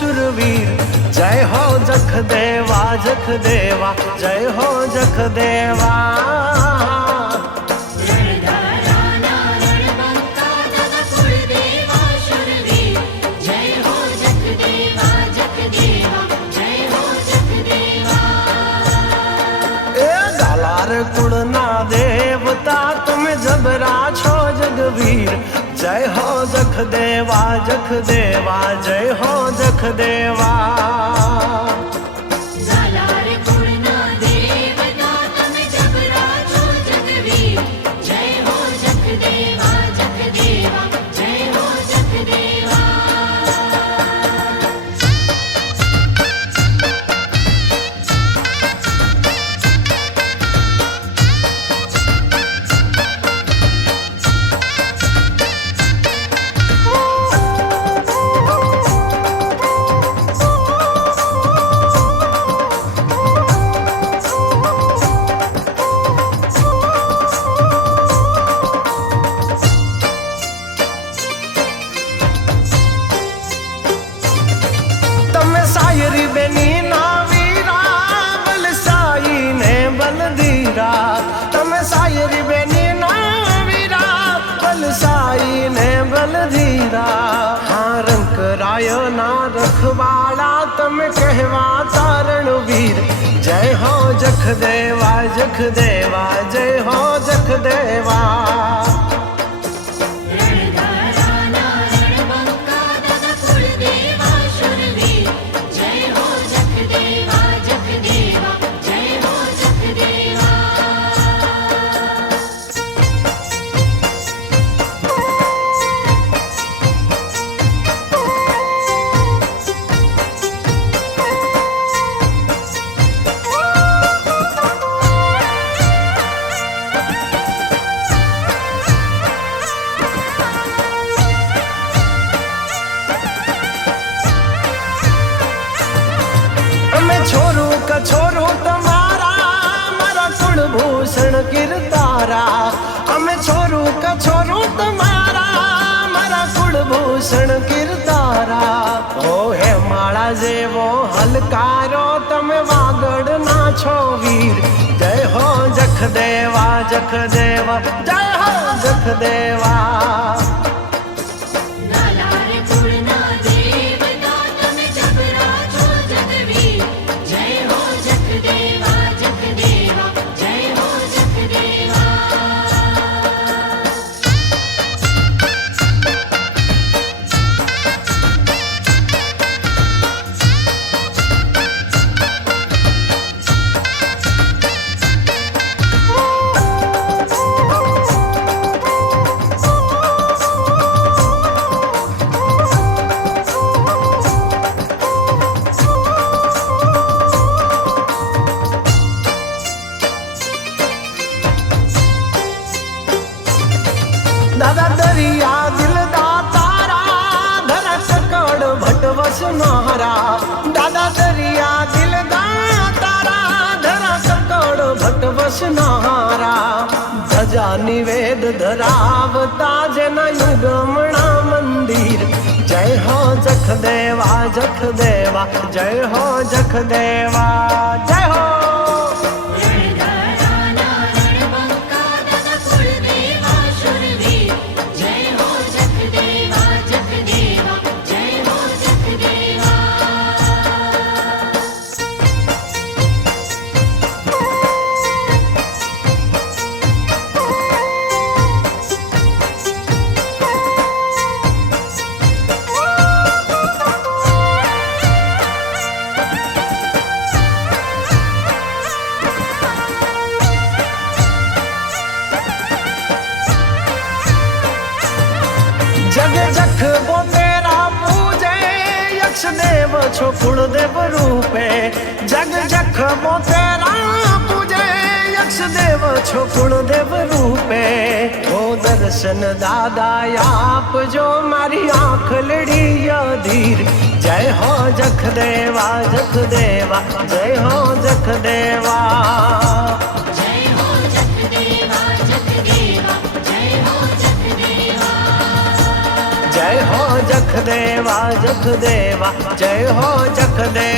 शुरवीर। जय हो जख देवा जख देवा, जय हो जख देवा। कुड़ना देवता तुम जबरा छो जगवीर। जय हो जख देवा जख देवा, जय हो जख देवा। सायरी बेनी ना वीरा बलसाई ने बलदीरा। तम सायरी बेनी ना वीरा बलसाई ने बलदीरा। हाँ रंक राय ना रखवाला तम कहवा तारण वीर। जय हो जख देवा जख देवा, जय हो जख देवा। छोरू का छोरू तुम्हारा मारा कुलभूषण किरदारा। हमें छोरू का छोरू तुम्हारा मारा कुलभूषण किरदारा। ओ हे माला जेवो हलकारो तमे वागड़ ना छो वीर। जय हो जख देवा जख देवा, जय हो जख देवा। दादा दरिया दिल दा तारा धरा सकड़ भटवस नारा। दादा दरिया दिल दा तारा धरा सकड़ भटवस नारा। धजा निवेद धरावता जना युगमणा मंदिर। जय हो जख देवा जख देवा, जय हो जख देवा, जय हो। जग जख वो तेरा पूजे यक्ष देव छो कुलदेव रूपे। जग जख वो तेरा पूजे यक्ष देव छो कुलदेव रूपे। ओ दर्शन दादा आप जो मारी आँख लड़ी धीर। जय हो जख देवा जख देवा, जय हो जख देवा। जय हो जख देवा जय हो जख देवा